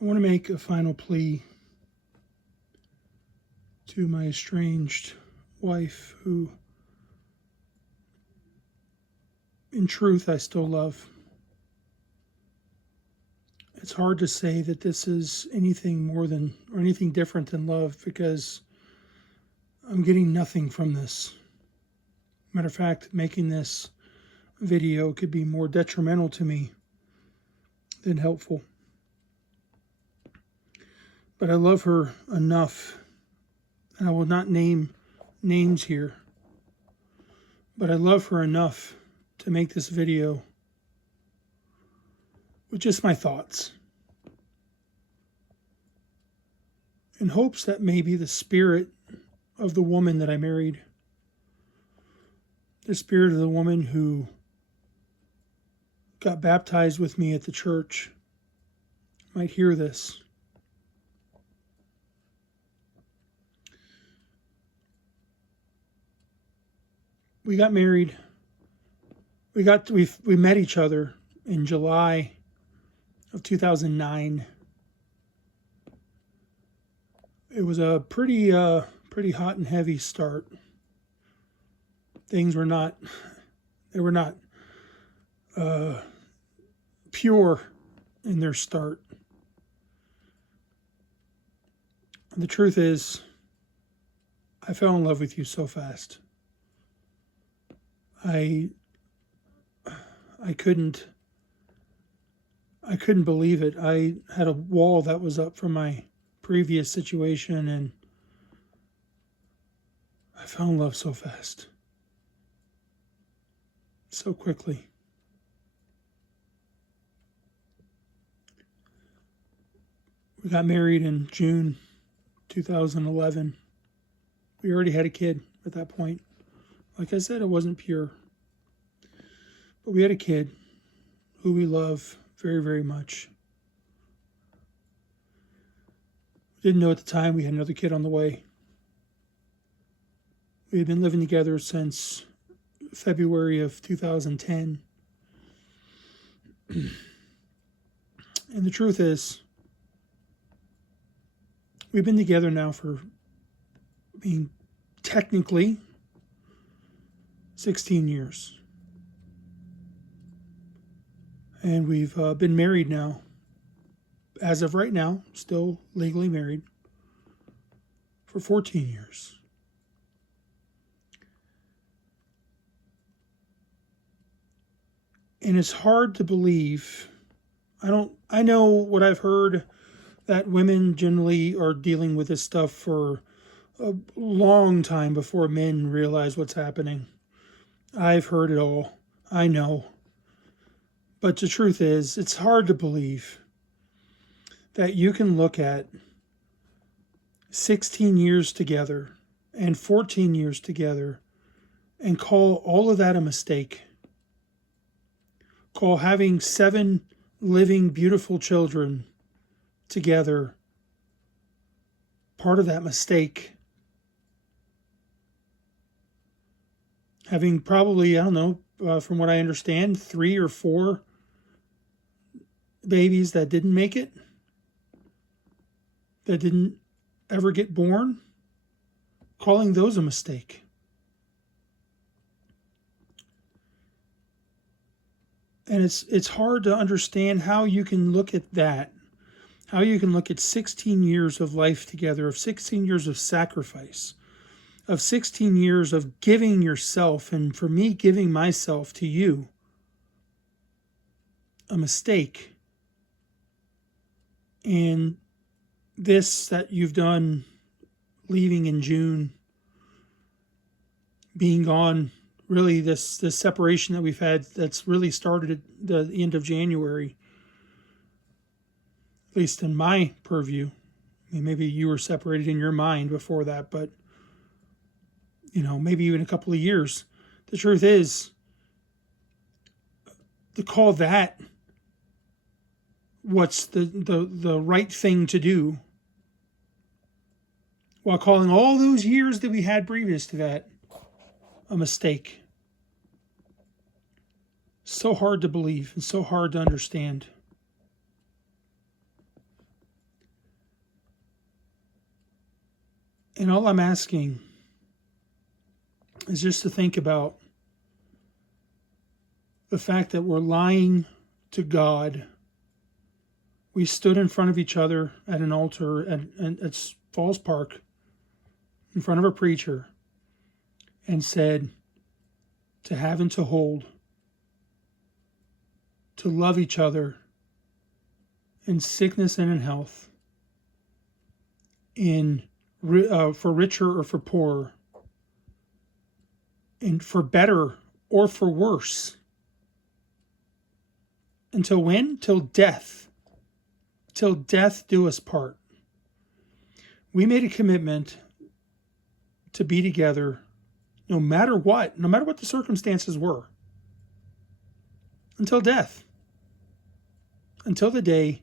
I want to make a final plea to my estranged wife, who, in truth, I still love. It's hard to say that this is anything more than, or anything different than love, because I'm getting nothing from this. Matter of fact, making this video could be more detrimental to me than helpful. But I love her enough, and I will not name names here, but I love her enough to make this video with just my thoughts, in hopes that maybe the spirit of the woman that I married, the spirit of the woman who got baptized with me at the church, might hear this. We got married. We met each other in July of 2009. It was a pretty hot and heavy start. Things were not pure in their start. And the truth is, I fell in love with you so fast. I couldn't believe it. I had a wall that was up from my previous situation, and I fell in love so fast, so quickly. We got married in June 2011. We already had a kid at that point. Like I said, it wasn't pure. But we had a kid who we love very, very much. We didn't know at the time we had another kid on the way. We had been living together since February of 2010. And the truth is, we've been together now for, technically, 16 years. And we've been married now, as of right now, still legally married, for 14 years. And it's hard to believe. I know what I've heard, that women generally are dealing with this stuff for a long time before men realize what's happening. I've heard it all. I know. But the truth is, it's hard to believe that you can look at 16 years together and 14 years together and call all of that a mistake. Call having 7 living, beautiful children together part of that mistake. Having probably, I don't know, from what I understand, 3 or 4 babies that didn't make it, that didn't ever get born, calling those a mistake. And it's hard to understand how you can look at that, how you can look at 16 years of life together, of 16 years of sacrifice, of 16 years of giving yourself, and for me, giving myself to you, a mistake. And this that you've done, leaving in June, being gone, really this separation that we've had, that's really started at the end of January, at least in my purview. I mean, maybe you were separated in your mind before that, but maybe even a couple of years. The truth is, to call that what's the right thing to do, while calling all those years that we had previous to that a mistake. So hard to believe and so hard to understand. And all I'm asking is just to think about the fact that we're lying to God. We stood in front of each other at an altar at Falls Park in front of a preacher and said to have and to hold, to love each other in sickness and in health, for richer or for poorer, and for better or for worse. Until when? Till death. Till death do us part. We made a commitment to be together no matter what the circumstances were. Until death. Until the day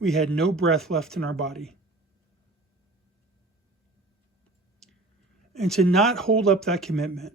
we had no breath left in our body. And to not hold up that commitment,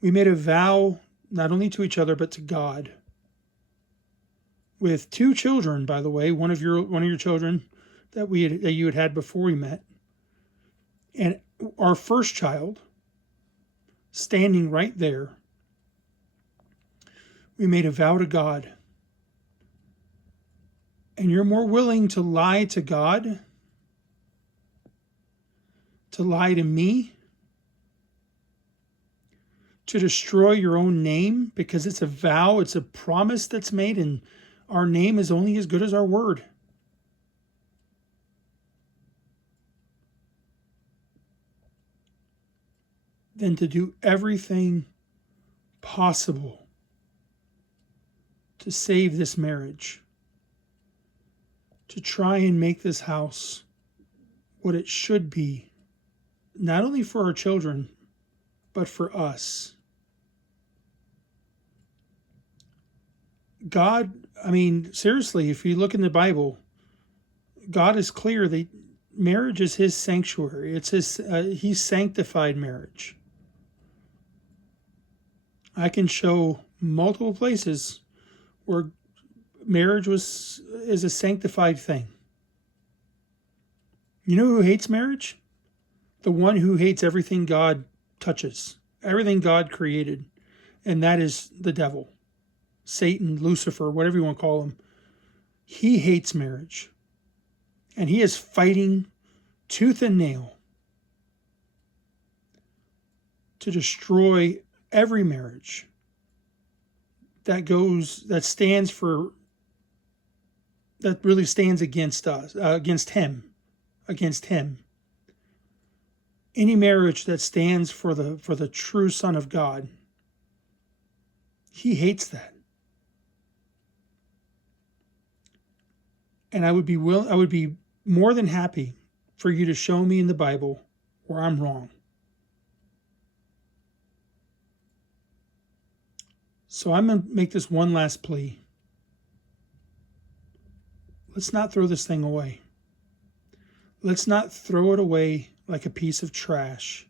we made a vow not only to each other but to God. With 2 children, by the way, one of your children that you had before we met, and our first child standing right there. We made a vow to God. And you're more willing to lie to God, to lie to me, to destroy your own name, because it's a vow, it's a promise that's made, and our name is only as good as our word. Than to do everything possible to save this marriage, to try and make this house what it should be, not only for our children, but for us. God, seriously, if you look in the Bible, God is clear that marriage is his sanctuary. It's he sanctified marriage. I can show multiple places where marriage is a sanctified thing. You know who hates marriage? The one who hates everything God touches, everything God created, and that is the devil, Satan, Lucifer, whatever you want to call him. He hates marriage, and he is fighting tooth and nail to destroy every marriage that really stands against us, against him. Any marriage that stands for the true Son of God, he hates that. And I would be more than happy for you to show me in the Bible where I'm wrong. So I'm going to make this one last plea. Let's not throw this thing away. Let's not throw it away like a piece of trash.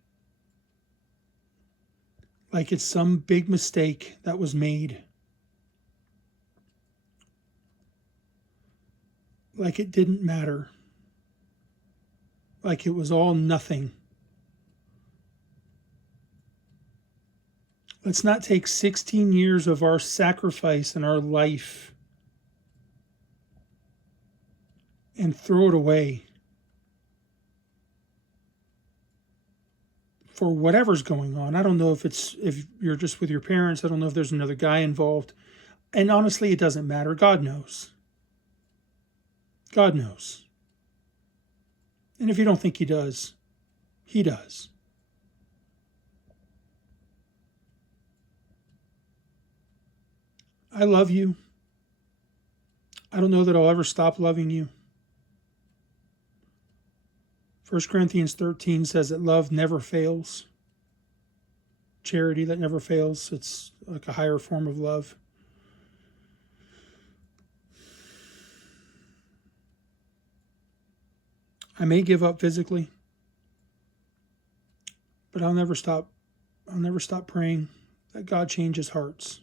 Like it's some big mistake that was made. Like it didn't matter. Like it was all nothing. Let's not take 16 years of our sacrifice and our life and throw it away for whatever's going on. I don't know if you're just with your parents. I don't know if there's another guy involved. And honestly, it doesn't matter. God knows. God knows. And if you don't think he does, he does. I love you. I don't know that I'll ever stop loving you. 1 Corinthians 13 says that love never fails. Charity that never fails. It's like a higher form of love. I may give up physically, but I'll never stop praying that God changes hearts.